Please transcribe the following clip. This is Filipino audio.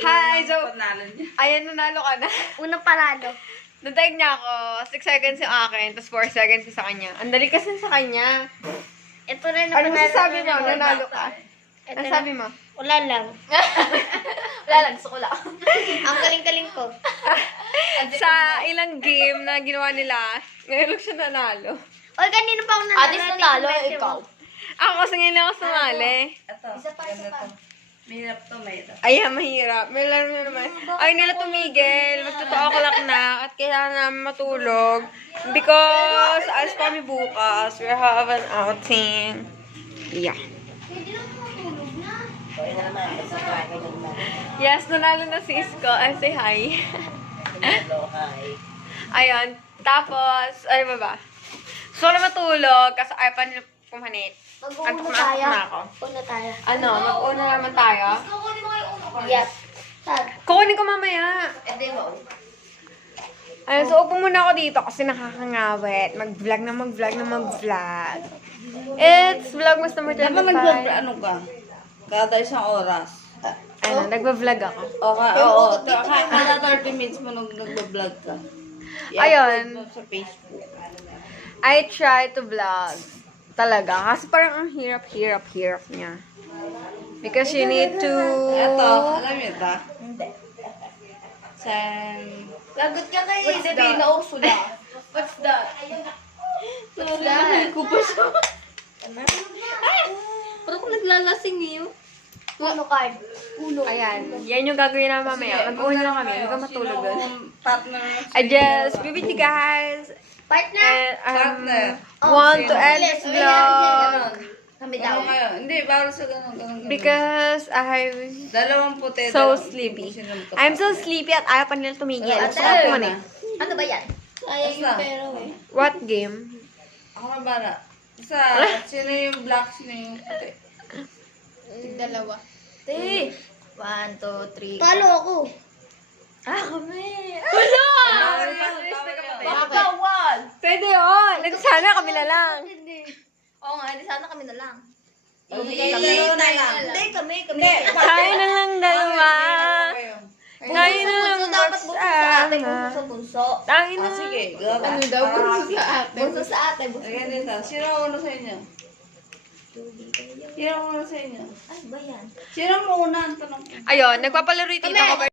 Hi, so, panalo niya. ayan, nanalo ka na. Unang parado. Natag niya ako, 6 seconds yung akin, tapos 4 seconds yung sa kanya. Ang dali kasi sa kanya. Ito na Ano masasabi mo? na. Nanalo ka. Ito Ano na. sabi mo? Wala lang. Wala lang, gusto ko lang. Ang galing-galing ko. Sa ilang game na ginawa nila, ngayon lang siya nanalo. Oy, kanina pa ako nanalo. Atis nanalo, ikaw. Ako kasi ngayon lang ako sumali. Ito, Isa pa. Mahirap to, mahirap. Ayan, mahirap. May laro na naman. Ay, nila tumigil. Magtotoo ako lang na. At kailangan namin matulog. Because, as kami bukas, we have an outing. Yeah. Yes, nanalo na si Isko. Ay, say hi. Ayun. Tapos, ano ba ba? So, na matulog. Kasi ayaw pa nila pumanit. At Mag-uuna pumasok tayo. na ako. Una tayo. Ano, mag-una naman tayo. Yes. Sad. Kukunin ko mamaya. Edi mo. Ayun, so upo muna ako dito kasi nakakangawit. Mag-vlog na mag-vlog na mag-vlog. It's Vlogmas number 25. Ano ka? Kada isang oras. Ano, nagba-vlog ako. Okay, oo. Kada 30 minutes mo nag-vlog ka. Ayun. I-upload mo sa Facebook. I try to vlog. Talaga. Kasi parang ang hirap niya. Because you need to... Ito, alam niyo ito? Hindi. Lagot ka kay What's that? Na Ursula. What's that? What's that? ko pa siya. Parang kung naglalasing niyo. Uno card. Ayan. Yan yung gagawin namin mamaya. Mag-uwi na kami. Huwag ka matulog doon. Partner. I just bibit you guys. Partner. And Partner. want to end this vlog. Kami Ano daw. kayo? Hindi, bawal sa ganun. Because I'm Dalawang puti. so dalawang- sleepy. kung sino magkapatid. I'm so sleepy at ayaw pa nila tumigil. Ate, Gusto ko pumanik. Ano ba yan? Ayaw Basta. yung pero eh. What game? Ako na bala. Isa, sino yung black, sino yung puti? Dalawa. Te. 1, 2, 3. Talo ako. Ah, kami. Wala! Bawal. Pwede yun. Sana kami na lang. Oo nga, di sana kami na lang. Hindi, na lang. Hindi, kami. Tayo na lang dalawa. Tayo na lang Dapat bunso sa ate, bunso magsama. sa bunso. Tayo na. Ah, sige, go. Ano daw, bunso sa ate? Bunso sa ate, bunso. Ayan dito. Sino ang una sa inyo? Sino ang una sa inyo? Ay, ba yan? Sino ang una ang tanong? Ayun, nagpapalaro yung tita ko.